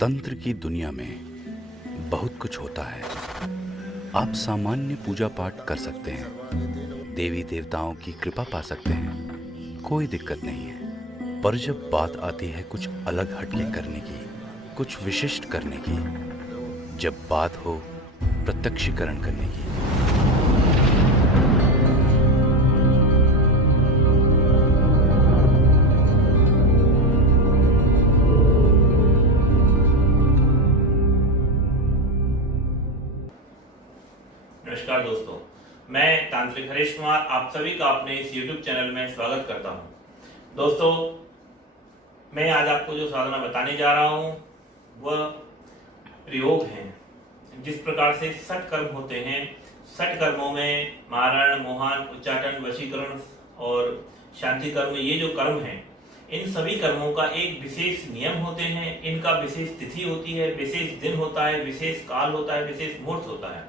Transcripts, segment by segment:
तंत्र की दुनिया में बहुत कुछ होता है। आप सामान्य पूजा पाठ कर सकते हैं, देवी देवताओं की कृपा पा सकते हैं, कोई दिक्कत नहीं है। पर जब बात आती है कुछ अलग हटके करने की, कुछ विशिष्ट करने की, जब बात हो प्रत्यक्षीकरण करने की, नमस्कार दोस्तों, मैं तांत्रिक हरीश कुमार आप सभी का अपने इस YouTube चैनल में स्वागत करता हूं। दोस्तों, मैं आज आपको जो साधना बताने जा रहा हूं वह प्रयोग है। जिस प्रकार से 60 कर्म होते हैं, 60 कर्मों में मारण, मोहन, उच्चाटन, वशीकरण और शांति कर्म, ये जो कर्म हैं, इन सभी कर्मों का एक विशेष नियम होते हैं। इनका विशेष तिथि होती है, विशेष दिन होता है, विशेष काल होता है, विशेष मुहूर्त होता है।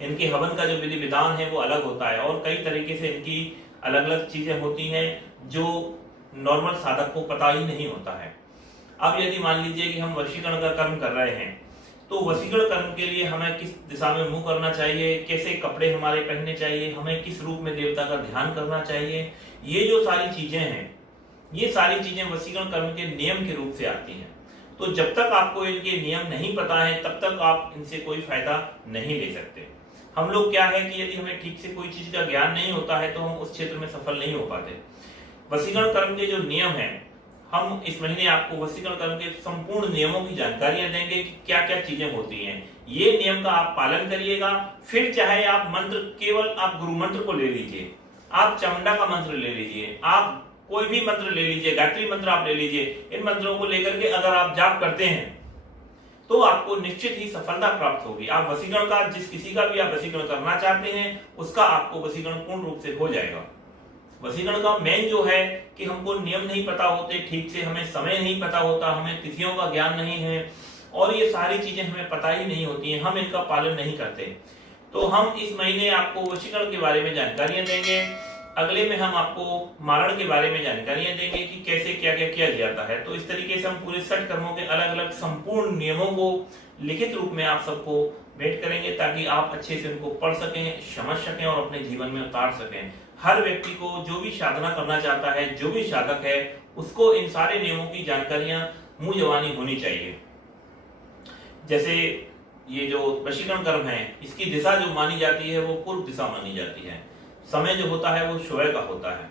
इनके हवन का जो विधि विधान है वो अलग होता है और कई तरीके से इनकी अलग अलग चीजें होती हैं जो नॉर्मल साधक को पता ही नहीं होता है। अब यदि मान लीजिए कि हम वशीकरण का कर्म कर रहे हैं, तो वशीकरण कर्म के लिए हमें किस दिशा में मुंह करना चाहिए, कैसे कपड़े हमारे पहनने चाहिए, हमें किस रूप में देवता का ध्यान करना चाहिए, ये जो सारी चीजें हैं, ये सारी चीजें वशीकरण कर्म के नियम के रूप से आती हैं। तो जब तक आपको इनके नियम नहीं पता है तब तक आप इनसे कोई फायदा नहीं ले सकते। हम लोग क्या है कि यदि हमें ठीक से कोई चीज का ज्ञान नहीं होता है तो हम उस क्षेत्र में सफल नहीं हो पाते। वशीकरण कर्म के जो नियम हैं, हम इस महीने आपको वशीकरण कर्म के संपूर्ण नियमों की जानकारियां देंगे कि क्या क्या चीजें होती हैं। ये नियम का आप पालन करिएगा। फिर चाहे आप मंत्र, केवल आप गुरु मंत्र को ले लीजिए, आप चामुंडा का मंत्र ले लीजिए, आप कोई भी मंत्र ले लीजिए, गायत्री मंत्र आप ले लीजिए। इन मंत्रों को लेकर के अगर आप जाप करते हैं तो आपको निश्चित ही सफलता प्राप्त होगी। आप वशीकरण का, जिस किसी का भी आप वशीकरण करना चाहते हैं, उसका आपको वशीकरण पूर्ण रूप से हो जाएगा। वशीकरण का मेन जो है कि हमको नियम नहीं पता होते ठीक से, हमें समय नहीं पता होता, हमें तिथियों का ज्ञान नहीं है और ये सारी चीजें हमें पता ही नहीं होती हैं, हम इनका पालन नहीं करते। तो हम इस महीने आपको वशीकरण के बारे में जानकारियां देंगे। अगले में हम आपको मारण के बारे में जानकारियां देंगे कि कैसे क्या क्या किया जाता है। तो इस तरीके से हम पूरे 60 कर्मों के अलग अलग संपूर्ण नियमों को लिखित रूप में आप सबको भेंट करेंगे ताकि आप अच्छे से उनको पढ़ सकें, समझ सकें और अपने जीवन में उतार सकें। हर व्यक्ति को, जो भी साधना करना चाहता है, जो भी साधक है, उसको इन सारे नियमों की जानकारियां मुंह जबानी होनी चाहिए। जैसे ये जो वशीकरण कर्म है, इसकी दिशा जो मानी जाती है वो पूर्व दिशा मानी जाती है। समय जो होता है वो सुबह का होता है।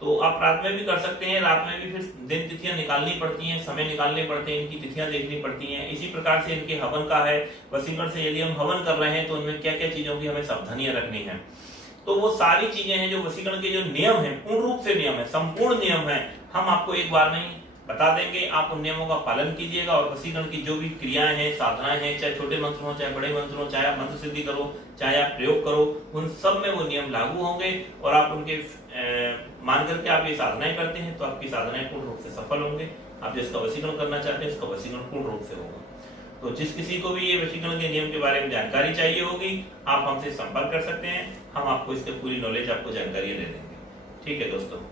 तो आप रात में भी कर सकते हैं, रात में भी फिर दिन तिथियां निकालनी पड़ती हैं, समय निकालने पड़ते हैं, इनकी तिथियां देखनी पड़ती हैं। इसी प्रकार से इनके हवन का है। वशीकरण से यदि हम हवन कर रहे हैं तो उनमें क्या क्या चीजों की हमें सावधानियां रखनी है। तो वो सारी चीजें हैं जो वशीकरण के जो नियम है, पूर्ण रूप से नियम है, संपूर्ण नियम है, हम आपको एक बार नहीं बता देंगे। आप उन नियमों का पालन कीजिएगा और वशीकरण की जो भी क्रियाएं हैं, साधनाएं हैं, चाहे छोटे मंत्र हो, चाहे बड़े मंत्र हो, चाहे आप मंत्र सिद्धि करो, चाहे आप प्रयोग करो, उन सब में वो नियम लागू होंगे और आप उनके मान करके आप ये साधनाएं करते हैं तो आपकी साधनाएं पूर्ण रूप से सफल होंगे। आप जिसका वशीकरण करना चाहते हैं उसका वशीकरण पूर्ण रूप से होगा। तो जिस किसी को भी ये वशीकरण के नियम के बारे में जानकारी चाहिए होगी, आप हमसे संपर्क कर सकते हैं। हम आपको इसकी पूरी नॉलेज, आपको जानकारी दे देंगे। ठीक है दोस्तों।